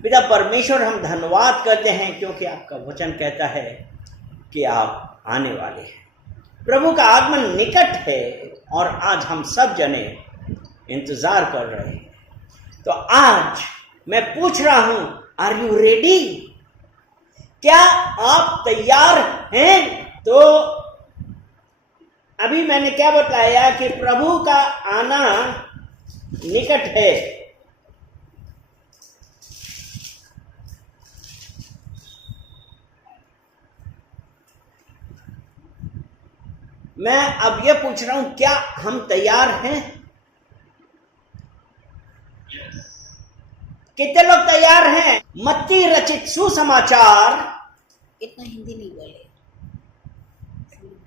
पिता परमेश्वर, हम धन्यवाद करते हैं क्योंकि आपका वचन कहता है कि आप आने वाले हैं। प्रभु का आगमन निकट है और आज हम सब जने इंतजार कर रहे हैं। तो आज मैं पूछ रहा हूं, आर यू रेडी? क्या आप तैयार हैं? तो अभी मैंने क्या बताया कि प्रभु का आना निकट है। मैं अब यह पूछ रहा हूं, क्या हम तैयार हैं? कितने लोग तैयार हैं? मत्ती रचित सुसमाचार, इतना हिंदी नहीं बोले,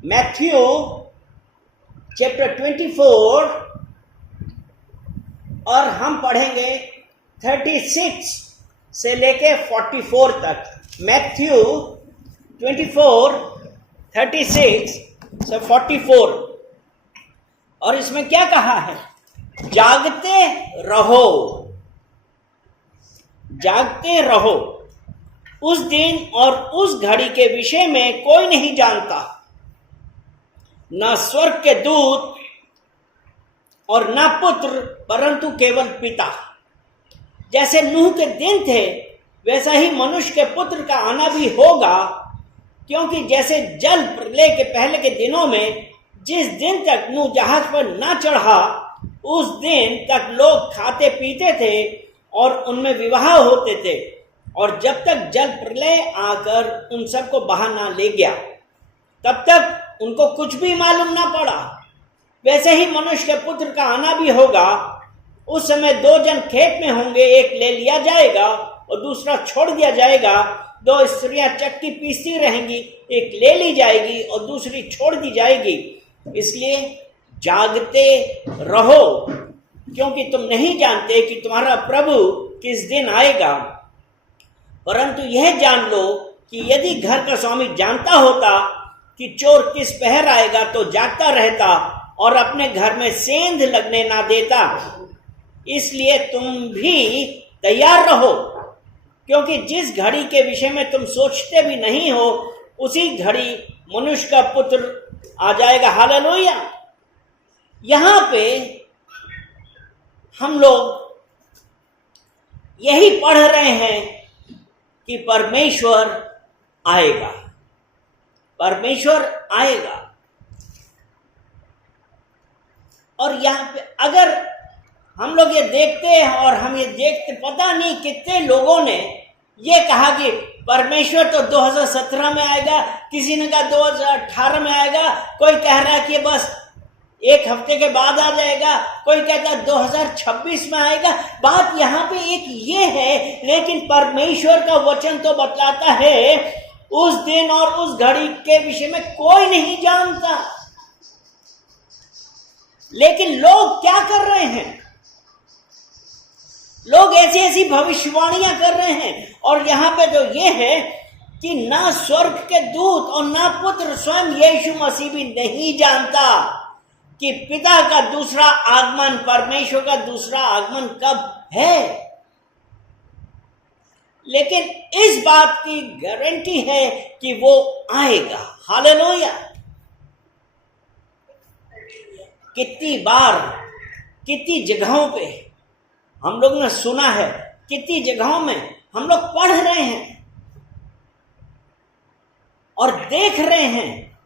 मैथ्यू चैप्टर 24 और हम पढ़ेंगे 36 से लेके 44 तक। मैथ्यू 24 36 से 44। और इसमें क्या कहा है? जागते रहो, जागते रहो, उस दिन और उस घड़ी के विषय में कोई नहीं जानता, न स्वर्ग के दूत और न पुत्र, परंतु केवल पिता। जैसे नूह के दिन थे वैसा ही मनुष्य के पुत्र का आना भी होगा। क्योंकि जैसे जल प्रलय के पहले के दिनों में जिस दिन तक नूह जहाज पर न चढ़ा उस दिन तक लोग खाते पीते थे और उनमें विवाह होते थे, और जब तक जल प्रलय आकर उन सबको बहा ना ले गया तब तक उनको कुछ भी मालूम ना पड़ा। वैसे ही मनुष्य के पुत्र का आना भी होगा। उस समय 2 जन खेत में होंगे, एक ले लिया जाएगा और दूसरा छोड़ दिया जाएगा। 2 स्त्रियां चक्की पीसती रहेंगी, एक ले ली जाएगी और दूसरी छोड़ दी जाएगी। इसलिए जागते रहो, क्योंकि तुम नहीं जानते कि तुम्हारा प्रभु किस दिन आएगा। परंतु यह जान लो कि यदि घर का स्वामी जानता होता कि चोर किस पहर आएगा तो जागता रहता और अपने घर में सेंध लगने ना देता। इसलिए तुम भी तैयार रहो, क्योंकि जिस घड़ी के विषय में तुम सोचते भी नहीं हो उसी घड़ी मनुष्य का पुत्र आ जाएगा। हालेलुया। यहां पे हम लोग यही पढ़ रहे हैं कि परमेश्वर आएगा, परमेश्वर आएगा। और यहां पे अगर हम लोग ये देखते हैं और हम ये देखते, पता नहीं कितने लोगों ने ये कहा कि परमेश्वर तो 2017 में आएगा, किसी ने कहा 2018 में आएगा, कोई कह रहा है कि बस 1 हफ्ते के बाद आ जाएगा, कोई कहता है 2026 में आएगा। बात यहाँ पे एक ये है, लेकिन परमेश्वर का वचन तो बतलाता है उस दिन और उस घड़ी के विषय में कोई नहीं जानता। लेकिन लोग क्या कर रहे हैं? लोग ऐसी ऐसी भविष्यवाणियां कर रहे हैं। और यहां पे तो ये है कि ना स्वर्ग के दूत और ना पुत्र, स्वयं यीशु मसीह भी नहीं जानता कि पिता का दूसरा आगमन, परमेश्वर का दूसरा आगमन कब है। लेकिन इस बात की गारंटी है कि वो आएगा। हालेलुया। कितनी बार, कितनी जगहों पे हम लोग ने सुना है, कितनी जगहों में हम लोग पढ़ रहे हैं और देख रहे हैं।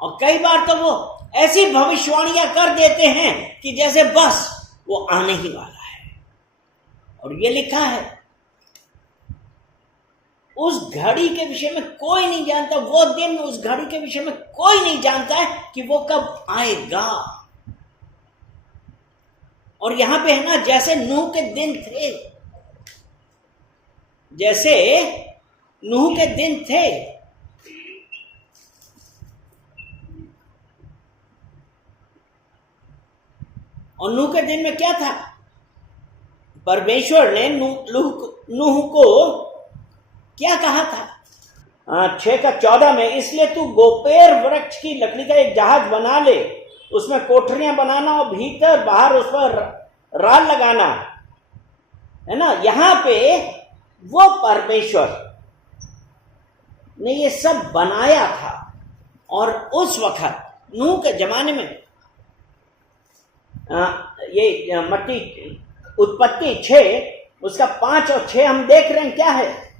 और कई बार तो वो ऐसी भविष्यवाणियां कर देते हैं कि जैसे बस वो आने ही वाला है। और ये लिखा है उस घड़ी के विषय में कोई नहीं जानता, वो दिन, उस घड़ी के विषय में कोई नहीं जानता है कि वो कब आएगा। और यहां पे है ना, जैसे नूह के दिन थे, जैसे नूह के दिन थे, और नूह के दिन में क्या था? परमेश्वर ने नूह को क्या कहा था? 6:14 में, इसलिए तू गोपेर वृक्ष की लकड़ी का एक जहाज बना ले, उसमें कोठरियां बनाना और भीतर बाहर उस पर राल लगाना। है ना, यहां पे वो परमेश्वर ने ये सब बनाया था। और उस वक्त नूह के जमाने में ये मत्ती उत्पत्ति 6 उसका 5 और 6 हम देख रहे हैं क्या है।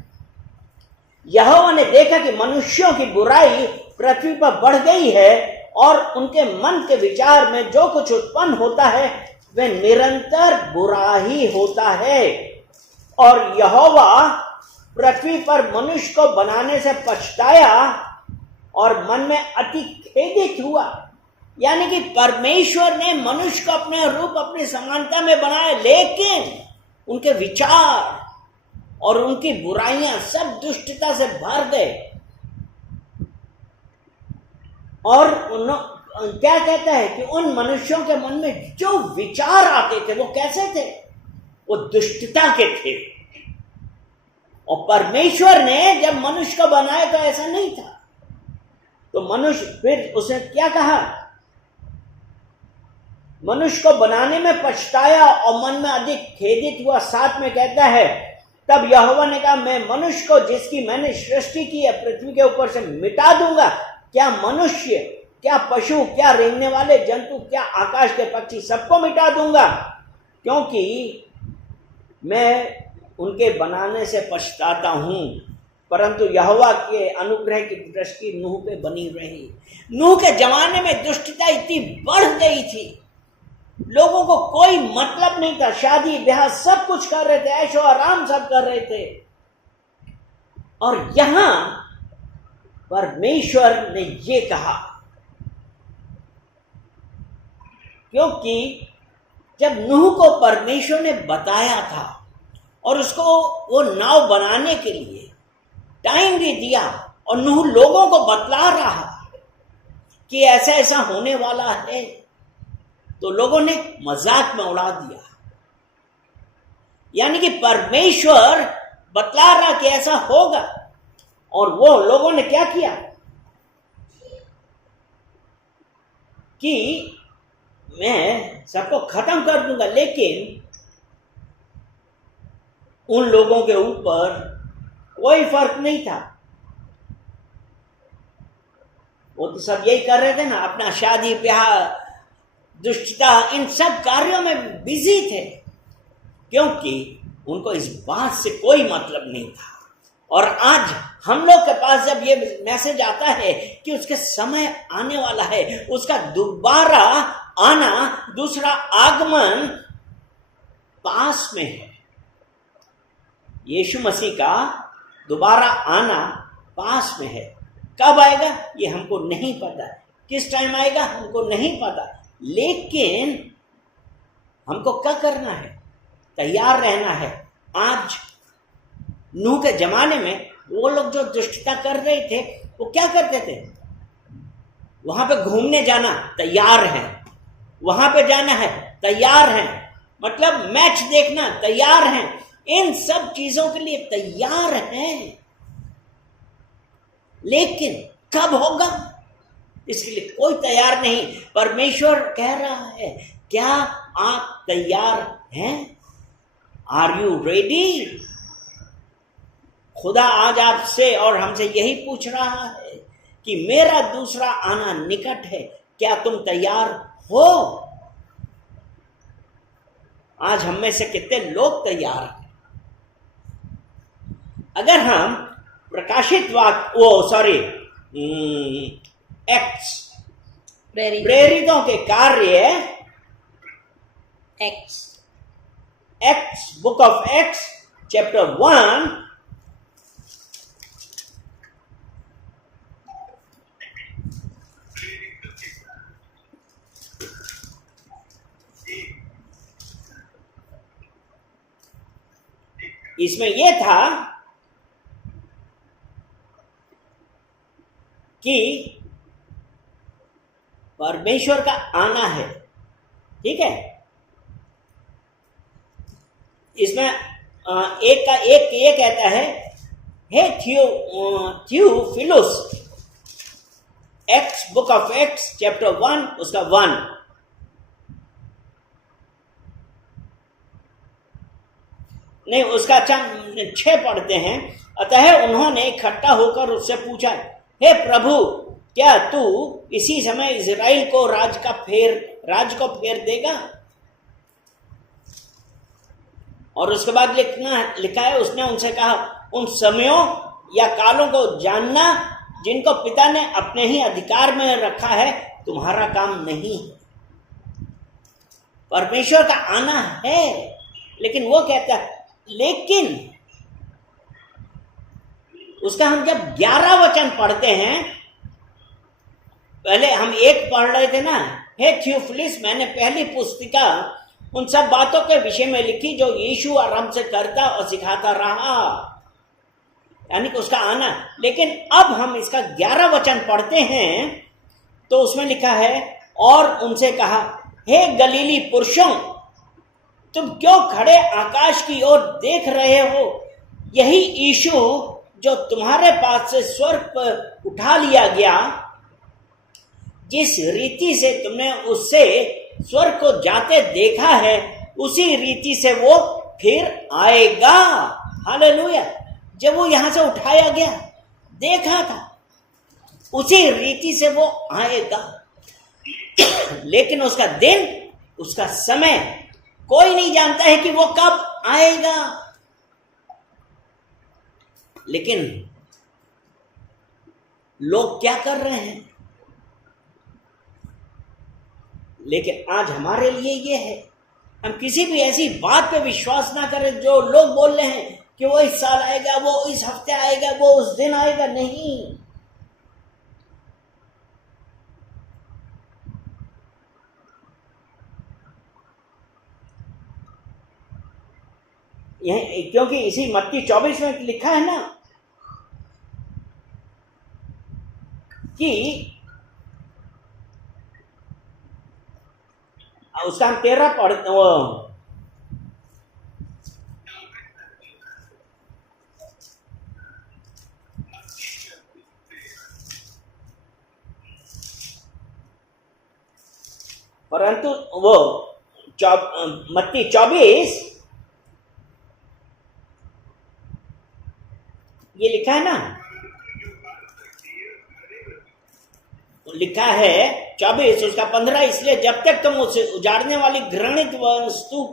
यहोवा ने देखा कि मनुष्यों की बुराई पृथ्वी पर बढ़ गई है और उनके मन के विचार में जो कुछ उत्पन्न होता है वह निरंतर बुरा ही होता है। और यहोवा पृथ्वी पर मनुष्य को बनाने से पछताया और मन में अति खेदित हुआ। यानी कि परमेश्वर ने मनुष्य को अपने रूप अपनी समानता में बनाया, लेकिन उनके विचार और उनकी बुराइयां सब दुष्टता से भर गए। और क्या कहता है कि उन मनुष्यों के मन में जो विचार आते थे वो कैसे थे, वो दुष्टता के थे। और परमेश्वर ने जब मनुष्य को बनाया तो ऐसा नहीं था। तो मनुष्य फिर उसने क्या कहा, मनुष्य को बनाने में पछताया और मन में अधिक खेदित हुआ। 7 में कहता है, तब यहोवा ने कहा, मैं मनुष्य को जिसकी मैंने सृष्टि की है पृथ्वी के ऊपर से मिटा दूंगा। क्या मनुष्य, क्या पशु, क्या रेंगने वाले जंतु, क्या आकाश के पक्षी, सबको मिटा दूंगा, क्योंकि मैं उनके बनाने से पछताता हूं। परंतु यहोवा के अनुग्रह की दृष्टि नूह पे बनी रही। नूह के जमाने में दुष्टता इतनी बढ़ गई थी, लोगों को कोई मतलब नहीं था, शादी ब्याह सब कुछ कर रहे थे, ऐशो आराम सब कर रहे थे। और यहां परमेश्वर ने ये कहा, क्योंकि जब नूह को परमेश्वर ने बताया था और उसको वो नाव बनाने के लिए टाइम भी दिया और नूह लोगों को बतला रहा कि ऐसा ऐसा होने वाला है, तो लोगों ने मजाक में उड़ा दिया। यानी कि परमेश्वर बतला रहा कि ऐसा होगा और वो लोगों ने क्या किया कि मैं सबको खत्म कर दूंगा। लेकिन उन लोगों के ऊपर कोई फर्क नहीं था, वो तो सब यही कर रहे थे ना, अपना शादी ब्याह दुष्टता इन सब कार्यों में बिजी थे, क्योंकि उनको इस बात से कोई मतलब नहीं था। और आज हम लोग के पास जब ये मैसेज आता है कि उसके समय आने वाला है, उसका दोबारा आना, दूसरा आगमन पास में है, यीशु मसीह का दोबारा आना पास में है। कब आएगा ये हमको नहीं पता, किस टाइम आएगा हमको नहीं पता, लेकिन हमको क्या करना है, तैयार रहना है। आज नूह के जमाने में वो लोग जो दुष्टता कर रहे थे वो क्या करते थे, वहां पे घूमने जाना तैयार है, वहां पे जाना है तैयार है, मतलब मैच देखना तैयार है, इन सब चीजों के लिए तैयार हैं। लेकिन कब होगा इसके लिए कोई तैयार नहीं। परमेश्वर कह रहा है, क्या आप तैयार हैं? Are you ready? खुदा आज आपसे और हमसे यही पूछ रहा है कि मेरा दूसरा आना निकट है, क्या तुम तैयार हो? आज हम में से कितने लोग तैयार हैं? अगर हम प्रकाशित एक्ट्स प्रेरितों के कार्य acts book of Acts chapter 1 इसमें यह था कि परमेश्वर का आना है, ठीक है। इसमें एक का एक ये कहता है, hey Theophilus, Acts book of Acts chapter 1 उसका 1, नहीं, उसका 6 पढ़ते हैं। अतः उन्होंने इकट्ठा होकर उससे पूछा, हे प्रभु, क्या तू इसी समय इजराइल को राज को फेर देगा? और उसके बाद लिखा है, उसने उनसे कहा, उन समयों या कालों को जानना जिनको पिता ने अपने ही अधिकार में रखा है तुम्हारा काम नहीं है। परमेश्वर का आना है, लेकिन वो कहता है, लेकिन उसका हम जब 11 वचन पढ़ते हैं, पहले हम 1 पढ़ रहे थे ना, हे थियोफिलस, मैंने पहली पुस्तिका उन सब बातों के विषय में लिखी जो यीशु आरंभ से करता और सिखाता रहा, यानी कि उसका आना। लेकिन अब हम इसका 11 वचन पढ़ते हैं तो उसमें लिखा है, और उनसे कहा, हे गलीली पुरुषों, तुम क्यों खड़े आकाश की ओर देख रहे हो? यही यीशु जो तुम्हारे पास से स्वर्ग पर उठा लिया गया, जिस रीति से तुमने उससे स्वर्ग को जाते देखा है, उसी रीति से वो फिर आएगा। हालेलुया। जब वो यहां से उठाया गया, देखा था, उसी रीति से वो आएगा। लेकिन उसका दिन, उसका समय कोई नहीं जानता है कि वो कब आएगा। लेकिन लोग क्या कर रहे हैं? लेकिन आज हमारे लिए ये है, हम किसी भी ऐसी बात पे विश्वास ना करें जो लोग बोल रहे हैं कि वो इस साल आएगा, वो इस हफ्ते आएगा, वो उस दिन आएगा। नहीं, क्योंकि इसी मत्ती 24 में लिखा है ना कि उसका हम 13 पढ़ते, परंतु वो मत्ती 24 ये लिखा है ना, लिखा है 24 उसका 15, इसलिए जब तक तुम उसे उजाड़ने वाली घृणित वस्तु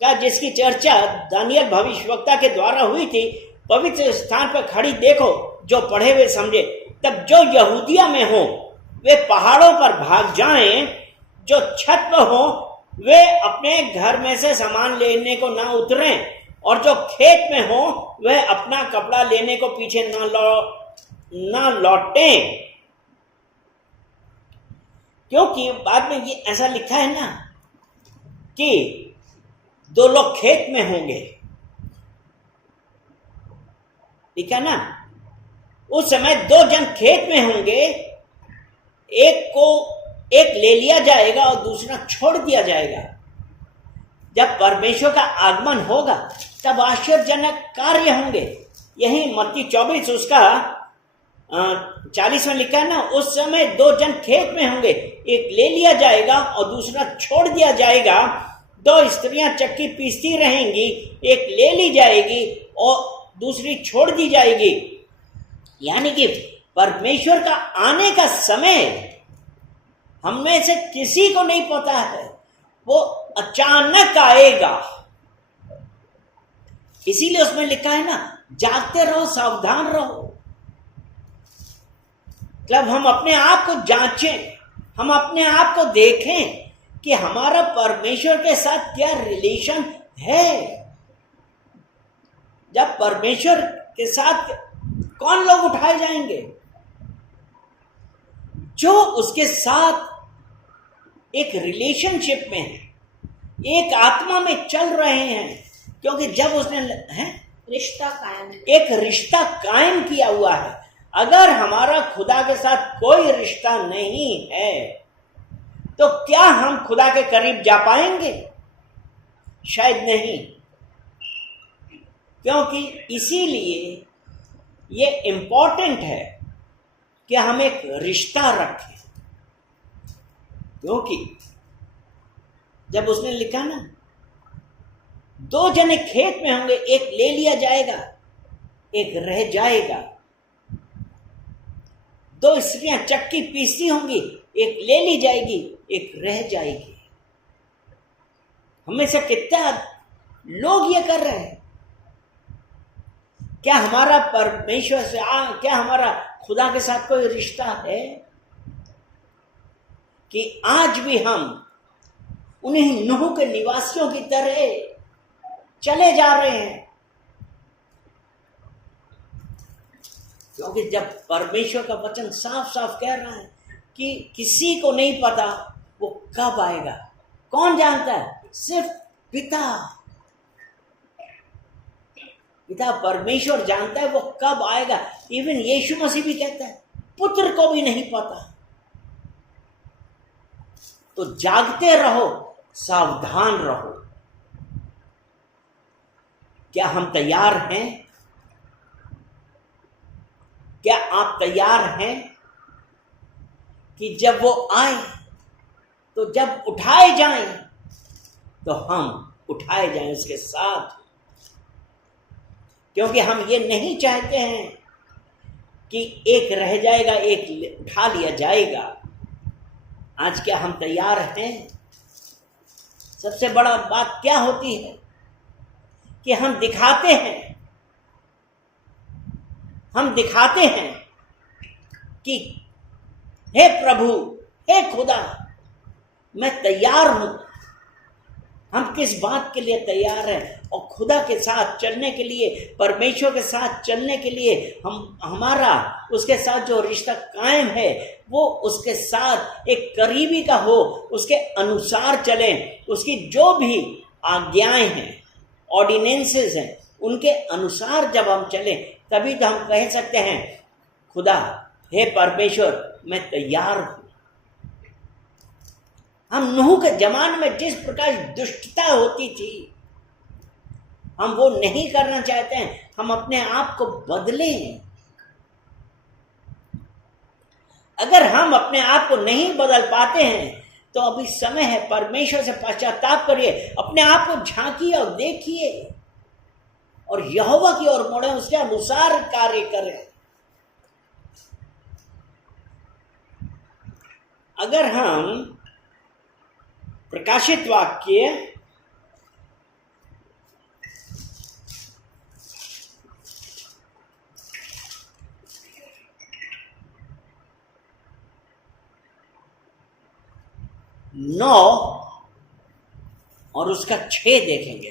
का जिसकी चर्चा दानियल भविष्यवक्ता के द्वारा हुई थी पवित्र स्थान पर खड़ी देखो, जो पढ़े हुए समझे। तब जो यहूदिया में हो वे पहाड़ों पर भाग जाएं, जो छत पर हो वे अपने घर में से सामान लेने को ना उतरें, और जो खेत में हो वे अपना कपड़ा लेने को पीछे ना लौटें। क्योंकि बाद में ये ऐसा लिखा है ना कि 2 लोग खेत में होंगे, लिखा है ना, उस समय 2 जन खेत में होंगे, एक ले लिया जाएगा और दूसरा छोड़ दिया जाएगा। जब परमेश्वर का आगमन होगा तब आश्चर्यजनक कार्य होंगे। यही मत्ती 24 उसका 40 में लिखा है ना, उस समय 2 जन खेत में होंगे, एक ले लिया जाएगा और दूसरा छोड़ दिया जाएगा। 2 स्त्रियां चक्की पीसती रहेंगी, एक ले ली जाएगी और दूसरी छोड़ दी जाएगी। यानी कि परमेश्वर का आने का समय हम में से किसी को नहीं पता है, वो अचानक आएगा। इसीलिए उसमें लिखा है ना, जागते रहो, सावधान रहो। मतलब हम अपने आप को जांचें, हम अपने आप को देखें कि हमारा परमेश्वर के साथ क्या रिलेशन है। जब परमेश्वर के साथ कौन लोग उठाए जाएंगे? जो उसके साथ एक रिलेशनशिप में है, एक आत्मा में चल रहे हैं। क्योंकि जब उसने एक रिश्ता कायम किया हुआ है। अगर हमारा खुदा के साथ कोई रिश्ता नहीं है तो क्या हम खुदा के करीब जा पाएंगे? शायद नहीं। क्योंकि इसीलिए ये इंपॉर्टेंट है कि हम एक रिश्ता रखें। क्योंकि जब उसने लिखा ना दो जने खेत में होंगे, एक ले लिया जाएगा, एक रह जाएगा। दो स्त्रियां चक्की पीसती होंगी, एक ले ली जाएगी, एक रह जाएगी। हमें से कितना लोग ये कर रहे हैं? क्या हमारा परमेश्वर से क्या हमारा खुदा के साथ कोई रिश्ता है कि आज भी हम उन्हीं नूह के निवासियों की तरह चले जा रहे हैं? क्योंकि जब परमेश्वर का वचन साफ साफ कह रहा है कि किसी को नहीं पता वो कब आएगा। कौन जानता है? सिर्फ पिता परमेश्वर जानता है वो कब आएगा। इवन यीशु मसीह भी कहता है पुत्र को भी नहीं पता। तो जागते रहो, सावधान रहो। क्या हम तैयार हैं? क्या आप तैयार हैं कि जब वो आए तो जब उठाए जाएं तो हम उठाए जाएं उसके साथ? क्योंकि हम ये नहीं चाहते हैं कि एक रह जाएगा, एक उठा लिया जाएगा। आज क्या हम तैयार हैं? सबसे बड़ा बात क्या होती है कि हम दिखाते हैं कि हे प्रभु, हे खुदा, मैं तैयार हूं। हम किस बात के लिए तैयार हैं? और खुदा के साथ चलने के लिए, परमेश्वर के साथ चलने के लिए हमारा उसके साथ जो रिश्ता कायम है वो उसके साथ एक करीबी का हो, उसके अनुसार चलें। उसकी जो भी आज्ञाएं हैं, ऑर्डिनेंसेस हैं, उनके अनुसार जब हम चलें तभी तो हम कह सकते हैं खुदा, हे परमेश्वर, मैं तैयार हूं। हम नूह के जमाने में जिस प्रकार दुष्टता होती थी, हम वो नहीं करना चाहते हैं। हम अपने आप को बदलें। अगर हम अपने आप को नहीं बदल पाते हैं तो अभी समय है, परमेश्वर से पश्चाताप करिए, अपने आप को झांकिए और देखिए और यहोवा की ओर मुड़े, उसके अनुसार कार्य करें। अगर हम प्रकाशित वाक्य 9 और उसका 6 देखेंगे।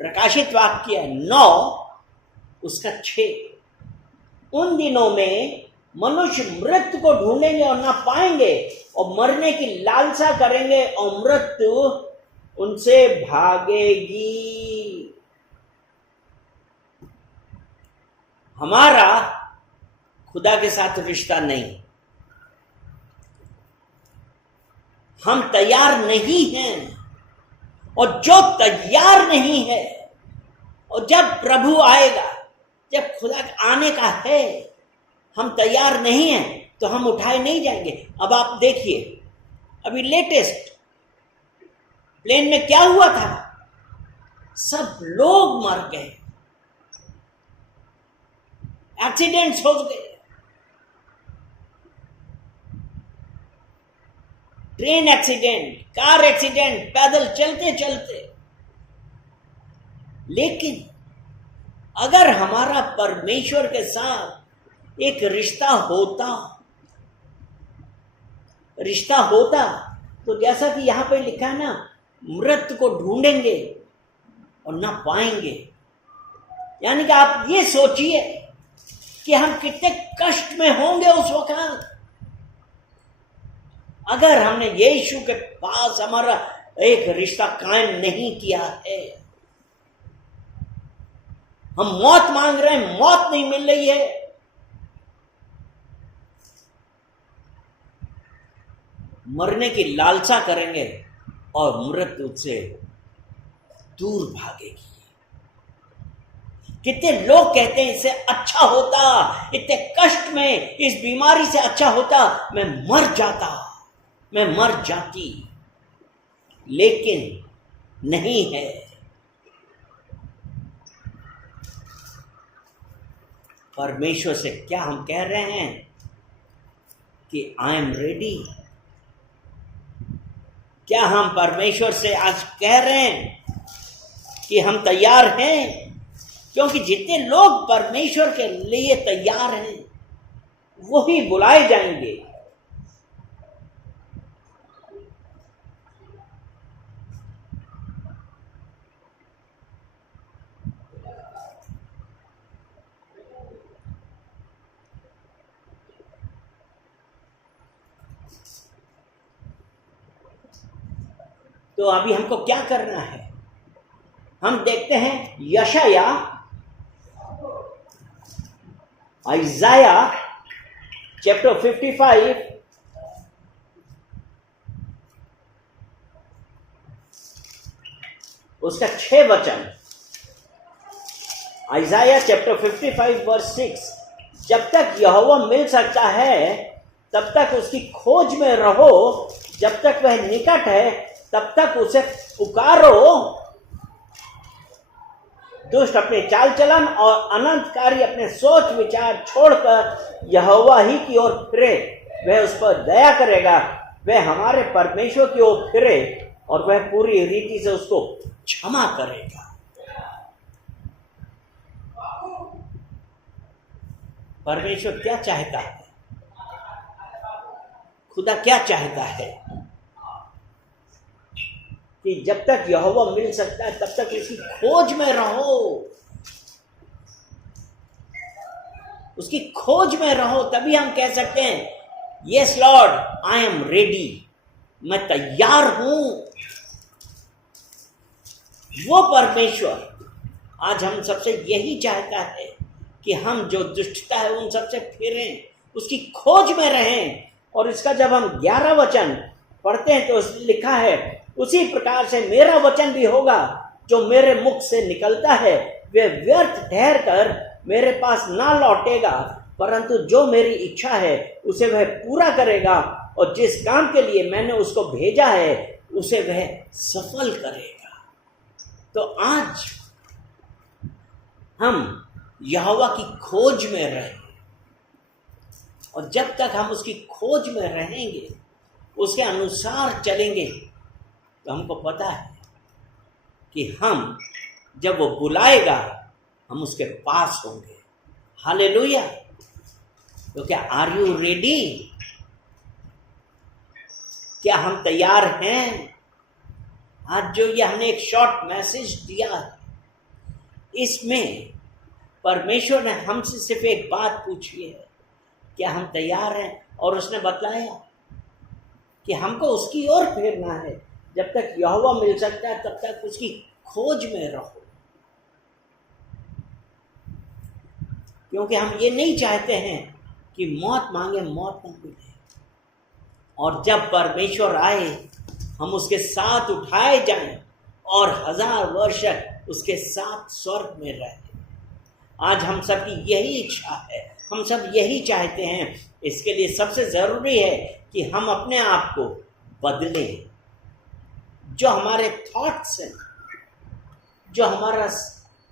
प्रकाशित वाक्य 9 उसका 6। उन दिनों में मनुष्य मृत्यु को ढूंढेंगे और ना पाएंगे, और मरने की लालसा करेंगे और मृत्यु उनसे भागेगी। हमारा खुदा के साथ रिश्ता नहीं, हम तैयार नहीं हैं। और जो तैयार नहीं है, और जब प्रभु आएगा, जब खुदा आने का है, हम तैयार नहीं हैं तो हम उठाए नहीं जाएंगे। अब आप देखिए, अभी लेटेस्ट प्लेन में क्या हुआ था? सब लोग मर गए, एक्सीडेंट्स हो गए, ट्रेन एक्सीडेंट, कार एक्सीडेंट, पैदल चलते चलते। लेकिन अगर हमारा परमेश्वर के साथ एक रिश्ता होता तो जैसा कि यहां पे लिखा है ना, मृत्यु को ढूंढेंगे और ना पाएंगे। यानी कि आप ये सोचिए कि हम कितने कष्ट में होंगे उस वक्त अगर हमने यीशु के पास हमारा एक रिश्ता कायम नहीं किया है। हम मौत मांग रहे हैं, मौत नहीं मिल रही है। मरने की लालसा करेंगे और मृत्यु से दूर भागेगी। कितने लोग कहते हैं इससे अच्छा होता, इतने कष्ट में, इस बीमारी से अच्छा होता मैं मर जाता, मैं मर जाती। लेकिन नहीं है, परमेश्वर से क्या हम कह रहे हैं कि आई एम रेडी? क्या हम परमेश्वर से आज कह रहे हैं कि हम तैयार हैं? क्योंकि जितने लोग परमेश्वर के लिए तैयार हैं वही बुलाए जाएंगे। तो अभी हमको क्या करना है? हम देखते हैं यशाया, आइजाया चैप्टर 55 उसका 6 वचन। आइजाया चैप्टर 55 वर्स 6, जब तक यहोवा मिल सकता है तब तक उसकी खोज में रहो, जब तक वह निकट है तब तक उसे पुकारो। दुष्ट अपने चाल चलन और अनंतकारी अपने सोच विचार छोड़कर यहोवा ही की ओर फिरे, वह उस पर दया करेगा। वह हमारे परमेश्वर की ओर फिरे और वह पूरी रीति से उसको क्षमा करेगा। परमेश्वर क्या चाहता है? खुदा क्या चाहता है? कि जब तक यहोवा मिल सकता है तब तक उसकी खोज में रहो, उसकी खोज में रहो। तभी हम कह सकते हैं yes Lord, I am ready, मैं तैयार हूं। वो परमेश्वर आज हम सबसे यही चाहता है कि हम जो दुष्टता है उन सबसे फिरें, उसकी खोज में रहें। और इसका जब हम 11 वचन पढ़ते हैं तो लिखा है, उसी प्रकार से मेरा वचन भी होगा जो मेरे मुख से निकलता है, वे व्यर्थ ठहर कर मेरे पास ना लौटेगा, परंतु जो मेरी इच्छा है उसे वह पूरा करेगा, और जिस काम के लिए मैंने उसको भेजा है उसे वह सफल करेगा। तो आज हम यहोवा की खोज में रहें, और जब तक हम उसकी खोज में रहेंगे, उसके अनुसार चलेंगे, तो हमको पता है कि हम जब वो बुलाएगा हम उसके पास होंगे। हालेलुया। तो क्या आर यू रेडी? क्या हम तैयार हैं? आज जो ये हमने एक शॉर्ट मैसेज दिया, इसमें परमेश्वर ने हमसे सिर्फ एक बात पूछी है, क्या हम तैयार हैं? और उसने बतलाया कि हमको उसकी ओर फेरना है। जब तक यहोवा मिल सकता है तब तक उसकी खोज में रहो, क्योंकि हम ये नहीं चाहते हैं कि मौत मांगे मौत न मिले, और जब परमेश्वर आए हम उसके साथ उठाए जाएं और 1000 वर्ष उसके साथ स्वर्ग में रहें। आज हम सबकी यही इच्छा है, हम सब यही चाहते हैं। इसके लिए सबसे ज़रूरी है कि हम अपने आप को बदलें। जो हमारे थॉट्स हैं, जो हमारा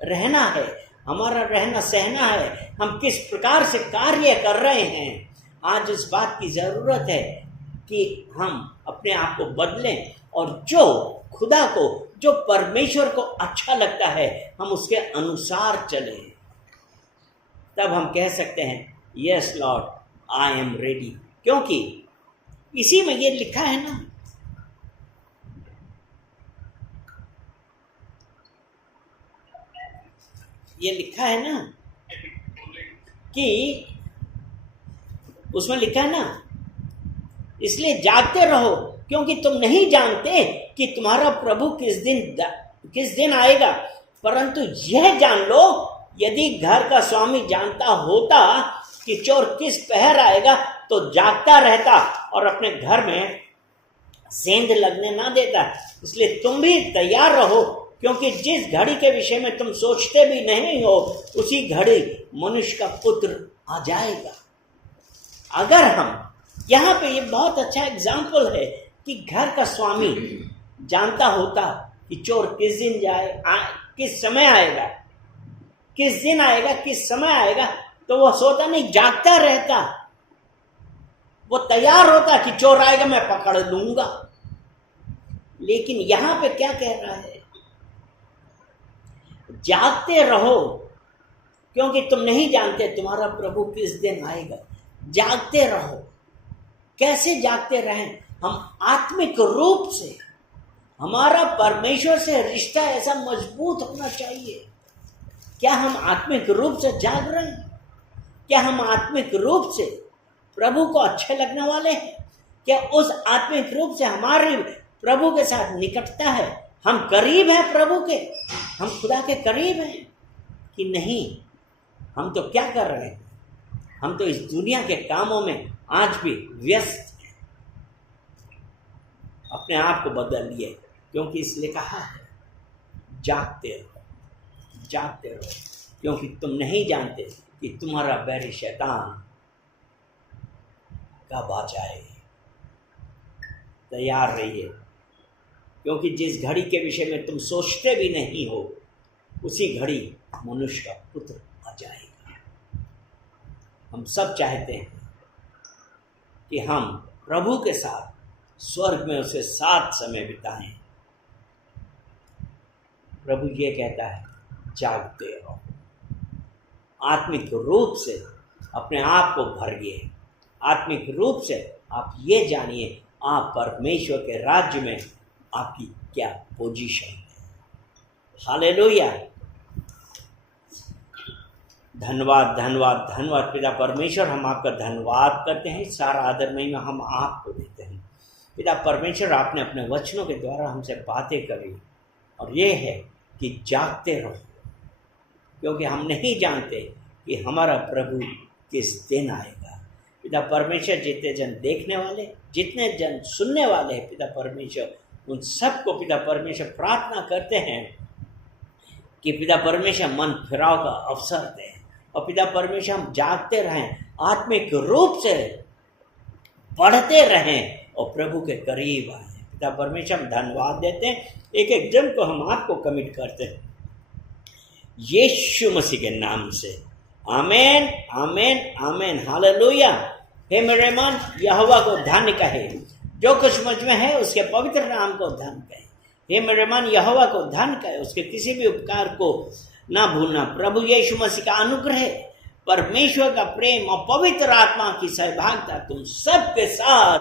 रहना है, हमारा रहना सहना है, हम किस प्रकार से कार्य कर रहे हैं, आज इस बात की ज़रूरत है कि हम अपने आप को बदलें, और जो खुदा को, जो परमेश्वर को अच्छा लगता है, हम उसके अनुसार चलें। तब हम कह सकते हैं yes Lord, I am ready. क्योंकि इसी में ये लिखा है ना, ये लिखा है ना कि उसमें लिखा है ना, इसलिए जागते रहो क्योंकि तुम नहीं जानते कि तुम्हारा प्रभु किस दिन आएगा। परंतु यह जान लो, यदि घर का स्वामी जानता होता कि चोर किस पहर आएगा तो जागता रहता और अपने घर में सेंध लगने ना देता। इसलिए तुम भी तैयार रहो, क्योंकि जिस घड़ी के विषय में तुम सोचते भी नहीं हो उसी घड़ी मनुष्य का पुत्र आ जाएगा। अगर हम यहाँ पे, ये बहुत अच्छा एग्जाम्पल है कि घर का स्वामी जानता होता कि चोर किस दिन किस समय आएगा, किस दिन आएगा, किस समय आएगा, तो वो सोता नहीं, जागता रहता। वो तैयार होता कि चोर आएगा मैं पकड़ लूंगा। लेकिन यहां पे क्या कह रहा है? जागते रहो, क्योंकि तुम नहीं जानते तुम्हारा प्रभु किस दिन आएगा। जागते रहो। कैसे जागते रहें? हम आत्मिक रूप से, हमारा परमेश्वर से रिश्ता ऐसा मजबूत होना चाहिए। क्या हम आत्मिक रूप से जाग रहे हैं? क्या हम आत्मिक रूप से प्रभु को अच्छे लगने वाले हैं? क्या उस आत्मिक रूप से हमारी प्रभु के साथ निकटता है? हम करीब हैं प्रभु के, हम खुदा के करीब हैं कि नहीं? हम तो क्या कर रहे हैं? हम तो इस दुनिया के कामों में आज भी व्यस्त हैं। अपने आप को बदल लिए, क्योंकि इसलिए कहा है जागते रहो, जागते रहो, क्योंकि तुम नहीं जानते कि तुम्हारा बैरी शैतान कब आ जाए। तैयार रहिए, क्योंकि जिस घड़ी के विषय में तुम सोचते भी नहीं हो, उसी घड़ी मनुष्य का पुत्र आ जाएगा। हम सब चाहते हैं कि हम प्रभु के साथ स्वर्ग में उसे साथ समय बिताएं। प्रभु ये कहता है जागते रहो, आत्मिक रूप से अपने आप को भरिए। आत्मिक रूप से आप ये जानिए आप परमेश्वर के राज्य में आपकी क्या पोजीशन है। हालेलुया। धन्यवाद धन्यवाद धन्यवाद पिता परमेश्वर, हम आपका धन्यवाद करते हैं। सारा आदर महिमा हम आपको देते हैं। पिता परमेश्वर, आपने अपने वचनों के द्वारा हमसे बातें करी, और ये है कि जागते रहो, क्योंकि हम नहीं जानते कि हमारा प्रभु किस दिन आएगा। पिता परमेश्वर, जितने जन देखने वाले, जितने जन सुनने वाले हैं पिता परमेश्वर, उन सबको पिता परमेश्वर प्रार्थना करते हैं कि पिता परमेश्वर मन फिराव का अवसर दें, और पिता परमेश्वर हम जागते रहें, आत्मिक रूप से बढ़ते रहें और प्रभु के करीब आए। पिता परमेश्वर, हम धन्यवाद देते हैं। एक एक जन को हम आपको कमिट करते हैं यीशु मसीह के नाम से। आमेन आमेन आमेन। हालेलुया। हे मेरे मन, यहोवा को धन्य कहे, जो कुछ मुझ में है उसके पवित्र नाम को धन्य कहे। हे मेरे मन, यहोवा को धन्य कहे, उसके किसी भी उपकार को ना भूलना। प्रभु यीशु मसीह का अनुग्रह, परमेश्वर का प्रेम और पवित्र आत्मा की सहभागिता तुम सबके साथ